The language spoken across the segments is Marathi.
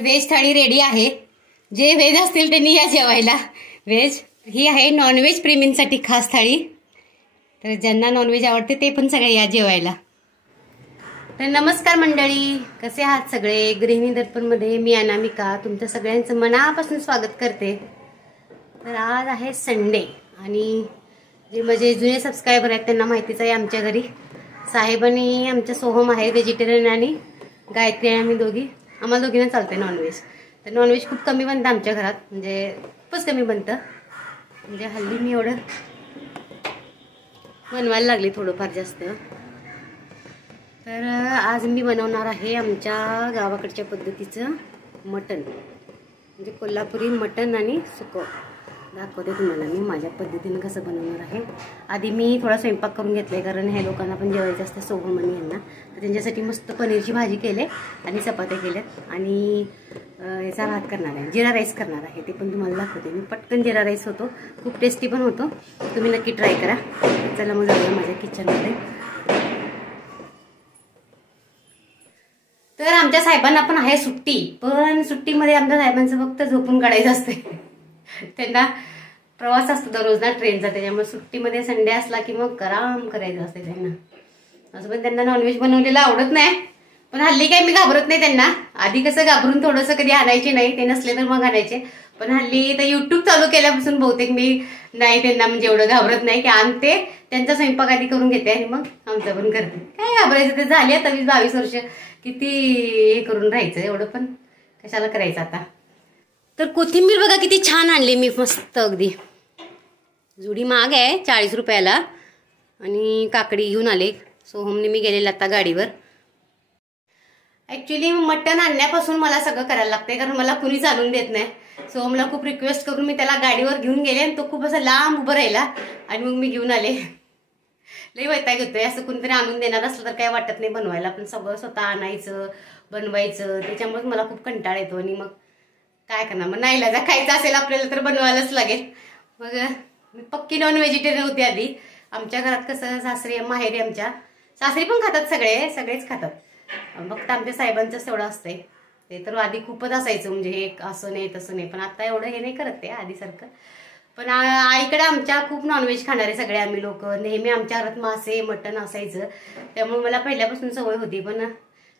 तर व्हेज थाळी रेडी आहे. जे व्हेज असतील त्यांनी या जेवायला. व्हेज ही आहे नॉनव्हेज प्रेमींसाठी खास थाळी. तर ज्यांना नॉनव्हेज आवडते ते पण सगळे या जेवायला. तर नमस्कार मंडळी, कसे आहात सगळे. गृहिणी दर्पणमध्ये मी अनामिका तुमच्या सगळ्यांचं मनापासून स्वागत करते. तर आज आहे संडे आणि जे माझे जुने सबस्क्रायबर आहेत त्यांना माहितीच आहे आमच्या घरी साहेब आणि आमच्या सोहम आहे व्हेजिटेरियन आणि गायत्री आणि आम्ही दोघी. आम्हाला दोघींना चालते नॉनव्हेज. तर नॉनव्हेज खूप कमी बनतं आमच्या घरात, म्हणजे खूपच कमी बनतं. म्हणजे हल्ली मी एवढं बनवायला लागली थोडंफार जास्त. तर आज मी बनवणार आहे आमच्या गावाकडच्या पद्धतीचं मटण, म्हणजे कोल्हापुरी मटण आणि सुकं. दाखवते तुम्हाला मी माझ्या पद्धतीने कसं बनवणार आहे. आधी मी थोडा स्वयंपाक करून घेतलाय कारण ह्या लोकांना पण जेवायचं असतं सोहम आणि यांना. तर त्यांच्यासाठी मस्त पनीरची भाजी केले आणि चपात्या केल्यात आणि याचा भात करणार आहे, जिरा राईस करणार आहे. ते पण तुम्हाला दाखवते मी. पटकन जिरा राईस होतो, खूप टेस्टी पण होतो. तुम्ही नक्की ट्राय करा. चला मग जाऊया माझ्या किचनमध्ये. तर आमच्या साहेबांना पण आहे सुट्टी, पण सुट्टीमध्ये आमच्या साहेबांचं फक्त झोपून काढायचं असते. त्यांना प्रवास असतो दररोज ना ट्रेनचा, त्याच्यामुळे सुट्टीमध्ये संडे असला की मग आराम करायचं असते त्यांना. असं पण त्यांना नॉनव्हेज बनवलेलं आवडत नाही, पण हल्ली काही मी घाबरत नाही त्यांना. आधी कसं घाबरून थोडंसं कधी आणायचे नाही, ते नसले तर मग आणायचे. पण हल्ली तर युट्यूब चालू केल्यापासून बहुतेक मी नाही त्यांना म्हणजे एवढं घाबरत नाही की आणते, त्यांचा स्वयंपाक आधी करून घेते आणि मग आमचं पण करते. काय घाबरायचं, ते झाले आता 20-22 वर्ष, किती हे करून राहायचं, एवढं पण कशाला करायचं आता. तर कोथिंबीर बघा किती छान आणली मी, मस्त अगदी. जुडी महाग आहे 40 रुपयाला. आणि काकडी घेऊन आले सोहमने, मी गेलेले आता गाडीवर. ऍक्च्युली मटण आणण्यापासून मला सगळं करायला लागतंय कारण मला कुणीच आणून देत नाही. सोहमला खूप रिक्वेस्ट करून मी त्याला गाडीवर घेऊन गेले आणि तो खूप असं लांब उभं राहिला आणि मग मी घेऊन आले. लई वैताग येतोय. असं कुणीतरी आणून देणार असलं तर काय वाटत नाही बनवायला, पण सगळं स्वतः आणायचं बनवायचं त्याच्यामुळे मला खूप कंटाळा येतो. आणि मग काय करणार, मग नाही लाजा खायचं असेल आपल्याला तर बनवायलाच लागेल. मग मी पक्की नॉन व्हेजिटेरियन होती आधी. आमच्या घरात कसं सासरी माहेरी, आमच्या सासरी पण खातात, सगळेच खातात. फक्त आमच्या साहेबांचंच तेवढं असतंय. ते तर आधी खूपच असायचं, म्हणजे हे असं नाही तसं नाही, पण आता एवढं हे नाही करत ते आधीसारखं. पण आईकडे आमच्या खूप नॉनव्हेज खाणारे सगळे आम्ही लोक. नेहमी आमच्या घरात मासे मटण असायचं, त्यामुळे मला पहिल्यापासून सवय होती. पण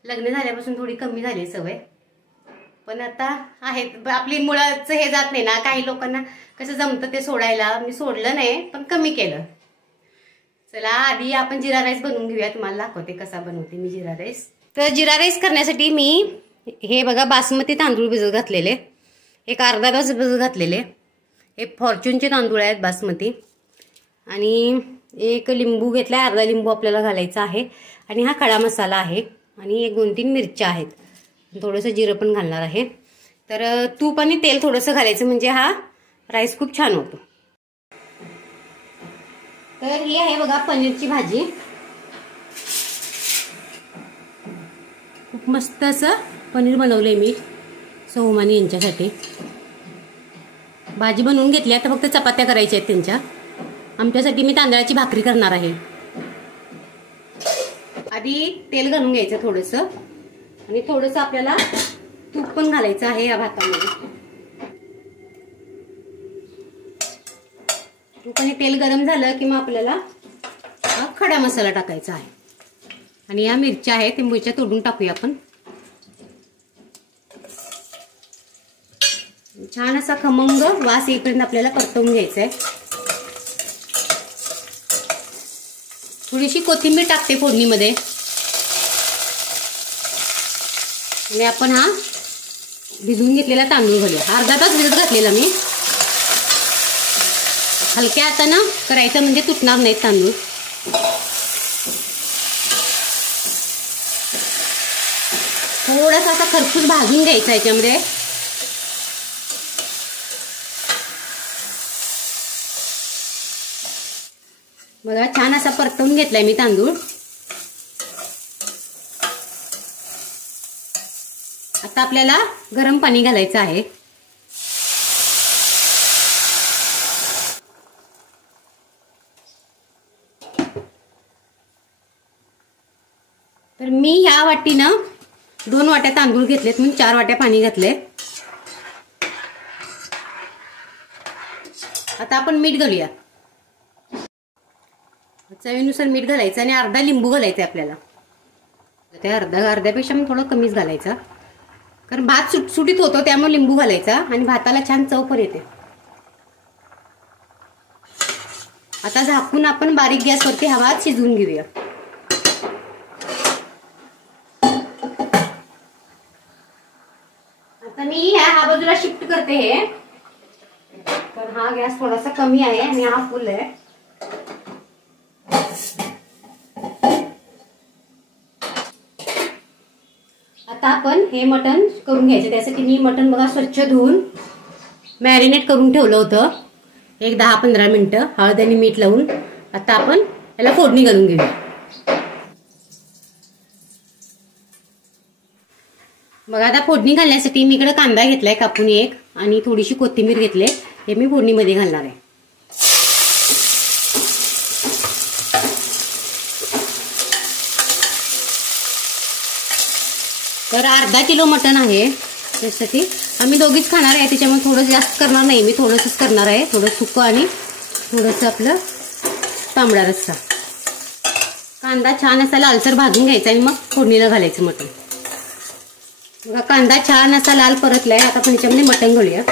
लग्न झाल्यापासून थोडी कमी झाली सवय. पण आता आहे, आपली मुळाचं हे जात नाही ना. काही लोकांना कसं जमतं ते सोडायला, मी सोडलं नाही पण कमी केलं. चला आधी आपण जिरा राईस बनवून घेऊया. तुम्हाला दाखवते कसा बनवते मी जिरा राईस. तर जिरा राईस करण्यासाठी मी हे बघा बासमती तांदूळ भिजत घातलेले, एक अर्धा तास भिजत घातलेले. हे फॉर्च्यूनचे तांदूळ आहेत बासमती. आणि एक लिंबू घेतलाय, अर्धा लिंबू आपल्याला घालायचा आहे. आणि हा खडा मसाला आहे आणि 1-2-3 मिरच्या आहेत. थोडंसं जिरं पण घालणार आहे. तर तूप आणि तेल थोडंसं घालायचं, म्हणजे हा राईस खूप छान होतो. तर ही आहे बघा पनीरची भाजी. खूप मस्त असं पनीर बनवलंय मी सोहमानी यांच्यासाठी. भाजी बनवून घेतली, आता फक्त चपात्या करायच्या आहेत त्यांच्या. आमच्यासाठी मी तांदळाची भाकरी करणार आहे. आधी तेल घालून घ्यायचं थोडंसं आणि थोडंसं आपल्याला तूप पण घालायचं आहे या भातामध्ये. तूप आणि तेल गरम झालं की मग आपल्याला हा खडा मसाला टाकायचा आहे. आणि या मिरच्या आहेत, त्या मिरच्या तोडून टाकूया आपण. छान असा खमंग वास येईपर्यंत आपल्याला परतवून घ्यायचा आहे. थोडीशी कोथिंबीर टाकते फोडणीमध्ये. आणि आपण हा भिजवून घेतलेला तांदूळ घालूया. अर्धा तास भिजत घातलेला मी. हलक्या हातानं करायचं म्हणजे तुटणार नाहीत तांदूळ. थोडासा असा खरपूस भाजून घ्यायचा याच्यामध्ये. बघा छान असा परतवून घेतलाय मी तांदूळ. आता आपल्याला गरम पाणी घालायचं आहे. तर मी ह्या वाटीनं 2 वाट्या तांदूळ घेतलेत मी, 4 वाट्या पाणी घातले. आता आपण मीठ घालूया. चवीनुसार मीठ घालायचं आणि अर्धा लिंबू घालायचा आपल्याला. ते अर्ध्यापेक्षा मग थोडं कमीच घालायचा, कारण भात सुटसुटीत होतो त्यामुळे लिंबू घालायचा आणि भाताला छान चव पण येते. आता झाकून आपण बारीक गॅसवरती हा भात शिजवून घेऊया. आता मी हा बाजूला शिफ्ट करते हे, तर हा गॅस थोडासा कमी आहे आणि हा फुल आहे. आता आपण हे मटण करून घ्यायचं. त्यासाठी मी मटण बघा स्वच्छ धुवून मॅरिनेट करून ठेवलं होतं एक 10-15 मिनिटं हळद आणि मीठ लावून. आता आपण याला फोडणी घालून घेऊया. बघा आता फोडणी घालण्यासाठी मी इकडे कांदा घेतलाय कापून एक आणि थोडीशी कोथिंबीर घेतली. हे मी फोडणीमध्ये घालणार आहे. तर अर्धा किलो मटण आहे, त्यासाठी आम्ही दोघीच खाणार आहे त्याच्यामुळे थोडं जास्त करणार नाही मी, थोडंसंच करणार आहे. थोडं सुकं आणि थोडंसं आपलं तांबडा रस्सा. कांदा छान असा लालसर भाजून घ्यायचा आणि मग फोडणीला घालायचं मटण. बघा कांदा छान असा लाल परतलाय. आता आपण याच्यामध्ये मटण घालूया.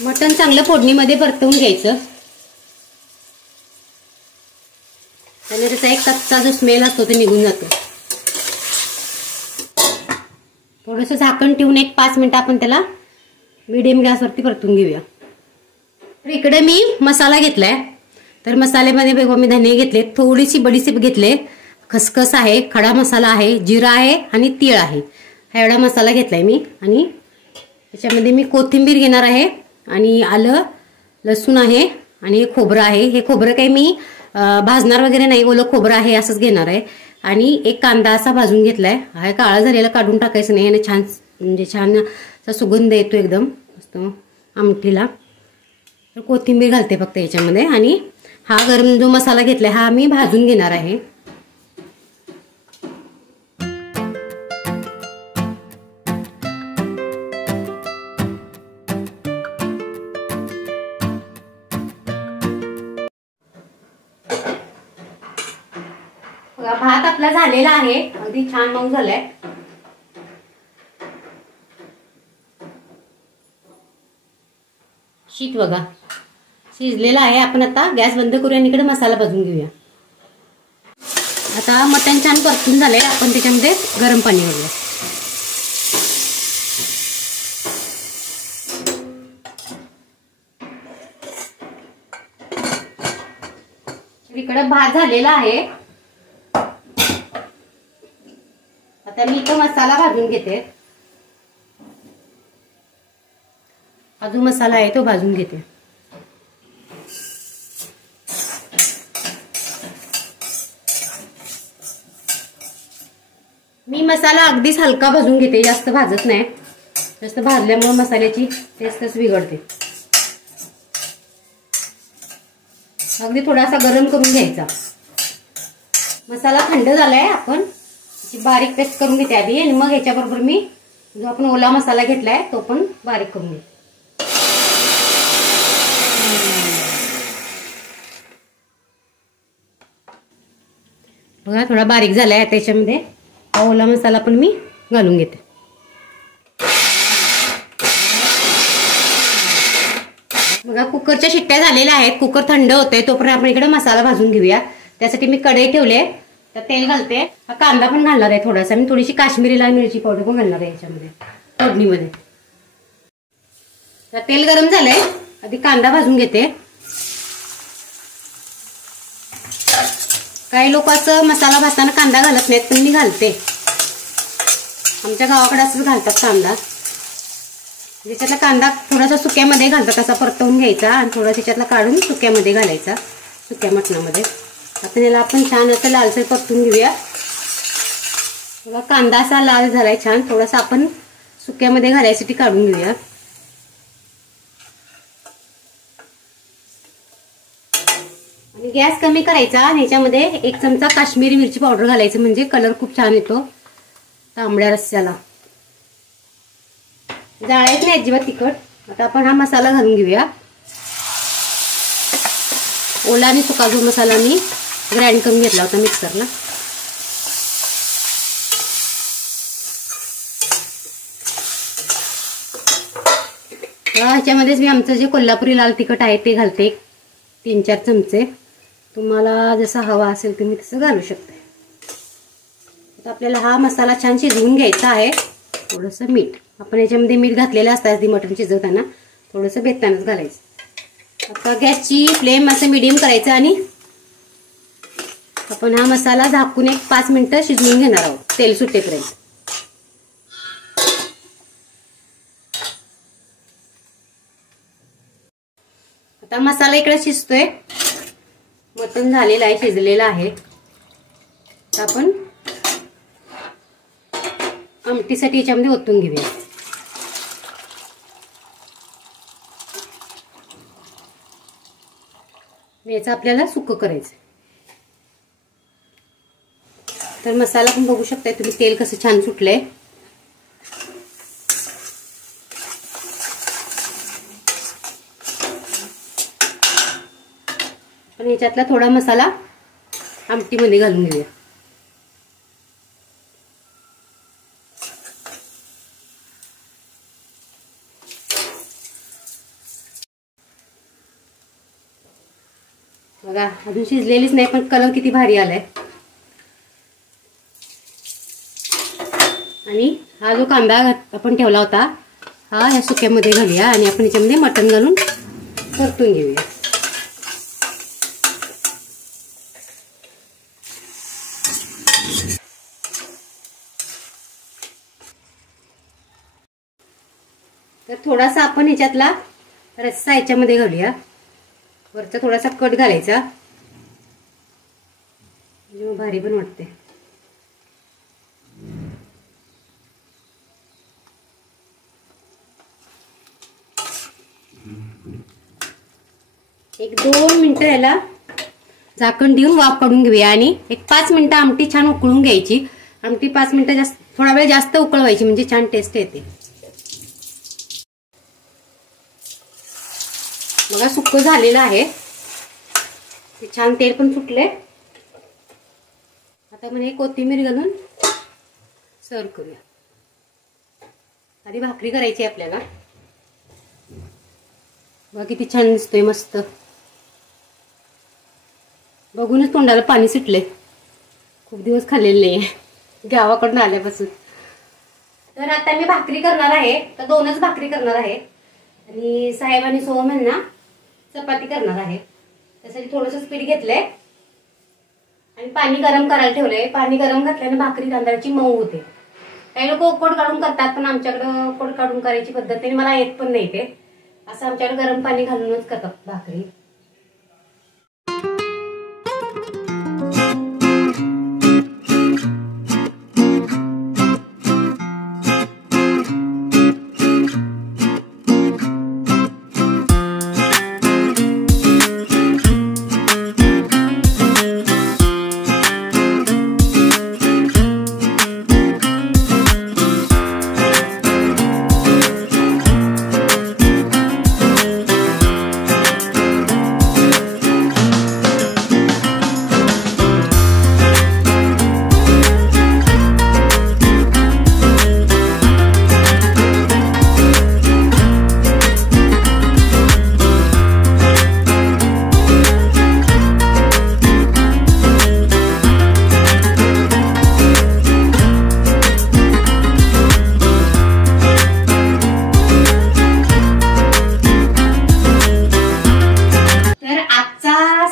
मटण चांगलं फोडणीमध्ये परतवून घ्यायचं, त्याने त्याचा एक कच्चा जो स्मेल असतो तो निघून जातो. थोडंसं झाकण ठेवून एक 5 मिनिटं आपण त्याला मीडियम गॅसवरती परतून घेऊया. तर इकडे मी मसाला घेतलाय. तर मसाल्यामध्ये बघा मी धने घेतले, थोडीशी बडीशेप घेतले, खसखस आहे, खडा मसाला आहे, जिरा आहे आणि तीळ आहे. हा एवढा मसाला घेतलाय मी. आणि त्याच्यामध्ये मी कोथिंबीर घेणार आहे आणि आलं लसूण आहे आणि खोबरं आहे. हे खोबरं काही मी भाजणार वगैरे नाही, ओलं खोबरं आहे असंच घेणार आहे. आणि एक कांदा असा भाजून घेतलाय. हा काळा झालेला काढून टाकायचं नाही, आणि छान म्हणजे छान असा सुगंध येतो एकदम मस्त आमटीला. तर कोथिंबीर घालते फक्त याच्यामध्ये. आणि हा गरम जो मसाला घेतलाय हा मी भाजून घेणार आहे. भात आपला झालेला आहे, अगदी छान मऊ झालाय. शीत बघा शिजलेला आहे. आपण आता गॅस बंद करूया आणि इकडे मसाला भाजून घेऊया. आता मटण छान परतून झालंय. आपण त्याच्यामध्ये गरम पाणी घालूया. इकडे भात झालेला आहे. आता मी इथं मसाला भाजून घेते. हा जो मसाला आहे तो भाजून घेते. मी मसाला अगदीच हलका भाजून घेते, जास्त भाजत नाही. जास्त भाजल्यामुळे मसाल्याची टेस्टच बिघडते. अगदी थोडासा गरम करून घ्यायचा. मसाला थंड झालाय. आपण बारीक पेस्ट करून घेते आधी आणि मग ह्याच्याबरोबर मी जो आपण ओला मसाला घेतलाय तो पण बारीक करून घेते. बघा थोडा बारीक झालाय. त्याच्यामध्ये ओला मसाला पण मी घालून घेते. बघा कुकरच्या शिट्ट्या झालेल्या आहेत. कुकर थंड होतोय तोपर्यंत आपण इकडे मसाला भाजून घेऊया. त्यासाठी मी कढई ठेवले, तर तेल घालते. हा कांदा पण घालणार आहे थोडासा. मी थोडीशी काश्मीरी लाल मिरची पावडर पण घालणार आहे याच्यामध्ये फोडणीमध्ये. तर तेल गरम झालंय, आधी कांदा भाजून घेते. काही लोक असं मसाला भाजताना कांदा घालत नाहीत, पण मी घालते. आमच्या गावाकडे असंच घालतात कांदा. त्याच्यातला कांदा थोडासा सुक्यामध्ये घालतात, असा परतवून घ्यायचा आणि थोडा त्याच्यातला काढून सुक्यामध्ये घालायचा, सुक्या मटणामध्ये. आता याला आपण छान असं लालसर परतून घेऊया. बघा कांदा असा लाल झालाय छान. थोडासा आपण सुक्यामध्ये घालायसाठी काढून घेऊया. आणि गॅस कमी करायचा आणि ह्याच्यामध्ये 1 चमचा काश्मीरी मिरची पावडर घालायचं, म्हणजे कलर खूप छान येतो तांबड्या रस्स्याला. जाळायचं नाही अजिबात तिखट. आता आपण हा मसाला घालून घेऊया. ओला आणि सुका जो मसाला मी ग्राइंड करून घेतला होता मिक्सरला. ह्याच्यामध्येच मी आमचं जे कोल्हापुरी लाल तिखट आहे ते घालते 3-4 चमचे. तुम्हाला जसा हवा असेल तुम्ही तसं घालू शकता. आता आपल्याला हा मसाला छान शिजवून घ्यायचा आहे. थोडंसं मीठ, आपण याच्यामध्ये मीठ घातलेलं असतं आधी मटण शिजवताना, थोडंसं बेतानच घालायचं. आता गॅसची फ्लेम असं मीडियम करायचं आणि आपण हा मसाला झाकून 5 मिनिटं शिजवून घेणार आहोत तेल सुटेपर्यंत. आता मसाला इकडे शिजतोय, मटण झालेलं आहे, शिजलेलं आहे. आता आपण आमटीसाठी याच्यामध्ये ओतून घेऊया. याचं आपल्याला सुकं करायचं. तर मसाला पण बघू शकताय तुम्ही, तेल कसं छान सुटलंय. पण ह्याच्यातला थोडा मसाला आमटीमध्ये घालून घेऊया. बघा अजून शिजलेलीच नाही, पण कलर किती भारी आलाय. आणि हा जो कांदा आपण ठेवला होता हा ह्या सुक्यामध्ये घालूया आणि आपण याच्यामध्ये मटण घालून परतून घेऊया. तर थोडासा आपण ह्याच्यातला रस्सा ह्याच्यामध्ये घालूया. वरचा थोडासा कट घालायचा, म्हणजे भारी पण वाटते. एक 2 मिनिटं याला झाकण देऊन वाफ काढून घेऊया आणि 5 मिनिटं आमटी छान उकळून घ्यायची. आमटी 5 मिनिटं थोडा वेळ जास्त उकळवायची, म्हणजे छान टेस्ट येते. बघा सुक्क झालेलं आहे, ते छान तेल पण सुटले. आता म्हणजे कोथिंबीर घालून सर्व करूया. आधी भाकरी करायची आपल्याला. बघा किती छान दिसतोय, मस्त. बघूनच तोंडाला पाणी सुटले. खूप दिवस खाल्लेले नाही गावाकडून आल्यापासून. तर आता मी भाकरी करणार आहे, तर 2च भाकरी करणार आहे आणि साहेब आणि सोहम यांना चपाती करणार आहे. त्यासाठी थोडंसं पीठ घेतलंय आणि पाणी गरम करायला ठेवलंय. पाणी गरम घातल्याने भाकरी तांदळाची मऊ होते. काही लोक उकड काढून करतात, पण आमच्याकडे उकड काढून करायची पद्धत नाही, मला येत पण नाही ते. असं आमच्याकडे गरम पाणी घालूनच करतात भाकरी.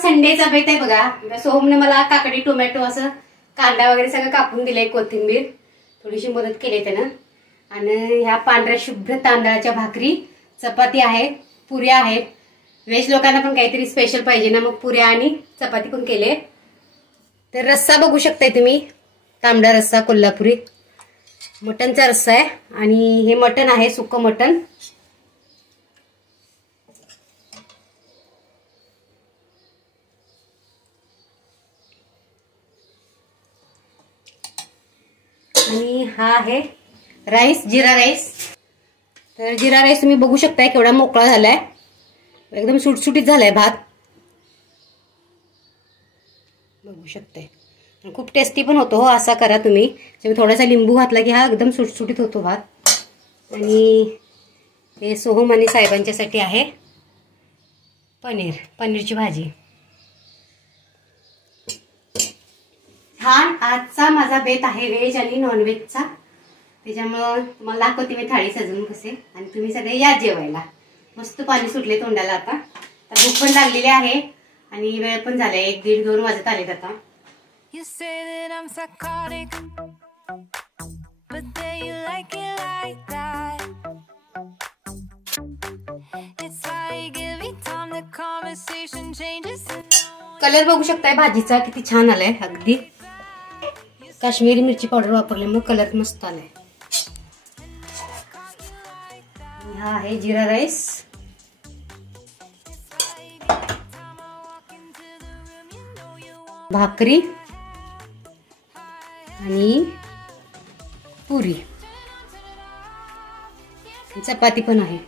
संडेचा बेत आहे बघा. सोहमने मला काकडी, टोमॅटो, असं कांदा वगैरे सगळं कापून दिलंय, कोथिंबीर थोडीशी मदत केली त्यानं. आणि ह्या पांढऱ्या शुभ्र तांदळाच्या भाकरी, चपाती आहे, पुऱ्या आहेत. व्हेज लोकांना पण काहीतरी स्पेशल पाहिजे ना, मग पुऱ्या आणि चपाती पण केले. तर रस्सा बघू शकताय तुम्ही, तांबडा रस्सा कोल्हापुरी. मटनचा रस्सा आहे आणि हे मटन आहे, सुक्कं मटन. आणि हा आहे राईस, जिरा राईस. तर जिरा राईस तुम्ही बघू शकताय केवढा मोकळा झालाय, एकदम सुटसुटीत झालाय भात, बघू शकताय. खूप टेस्टी पण होतो. हो, असा करा तुम्ही. थोडासा लिंबू घातला की हा एकदम सुटसुटीत होतो भात. आणि हे सोहम आणि साहेबांच्यासाठी आहे पनीरची भाजी. छान आजचा माझा बेत आहे व्हेज आणि नॉनव्हेजचा. त्याच्यामुळं तुम्हाला दाखवते मी थाळी सजवून कसे. आणि तुम्ही सगळे या जेवायला. मस्त पाणी सुटले तोंडाला आता. तर भूक पण लागलेली आहे आणि वेळ पण झालाय, 1, 1:30, 2 वाजत आलेत आता. You say that I'm psychotic, but then you like it like that. It's like every time the conversation changes. Colour बघू शकताय भाजीचा किती छान आलाय. अगदी काश्मीरी मिरची पावडर वापरल्यामुळे कलर मस्त आलाय. हा आहे जिरा राईस. भाकरी आणि पुरी, चपाती पण आहे.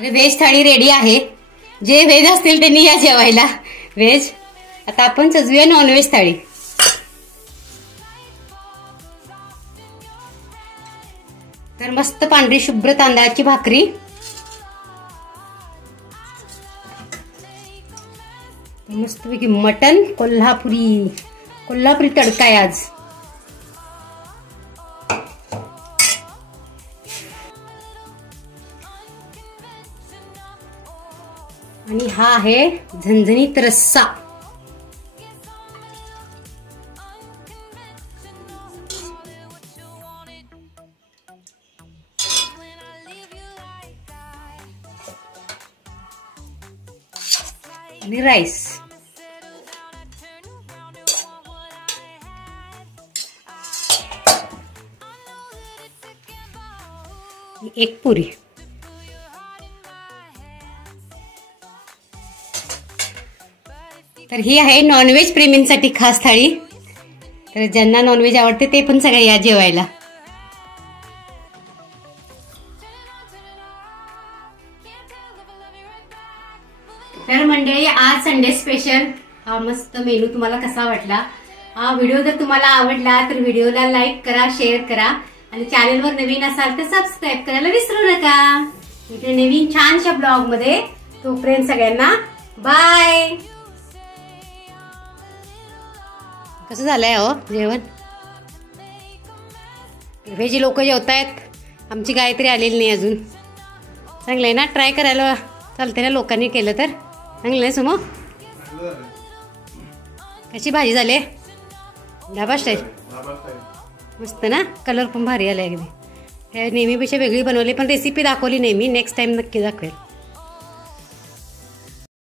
व्हेज थाळी रेडी आहे. जे व्हेज असतील त्यांनी या जेवायला व्हेज. आता आपण सजवूया नॉनव्हेज थाळी. तर मस्त पांढरी शुभ्र तांदळाची भाकरी, मस्तपैकी मटन, कोल्हापुरी तडका आहे आज. आणि हा आहे झणझणीत रस्सा. आणि राईस. एक पुरी. तर ही आहे नॉनव्हेज प्रेमींसाठी खास थाळी. तर ज्यांना नॉनव्हेज आवडते ते पण सगळे या जेवायला. तर मंडळी, आज संडे स्पेशल हा मस्त मेनू तुम्हाला कसा वाटला? हा व्हिडिओ जर तुम्हाला आवडला तर व्हिडिओला लाईक करा, शेअर करा आणि चॅनलवर नवीन असाल तर सबस्क्राईब करायला विसरू नका. इथे नवीन छानशा ब्लॉग मध्ये. तोपर्यंत सगळ्यांना बाय. कसं झालंय हो जेवण? व्हेज लोक जेवतायत, आमची गायत्री आलेली नाही अजून. चांगलंय ना, ट्राय करायला चालते ना, लोकांनी केलं तर. चांगलं नाही सुमो? कशी भाजी झाली? ढाबा स्टाईल मस्त ना, कलर पण भारी आलाय अगदी. नेहमीपेक्षा वेगळी बनवली, पण रेसिपी दाखवली नाही मी. नेक्स्ट टाइम नक्की दाखवेल.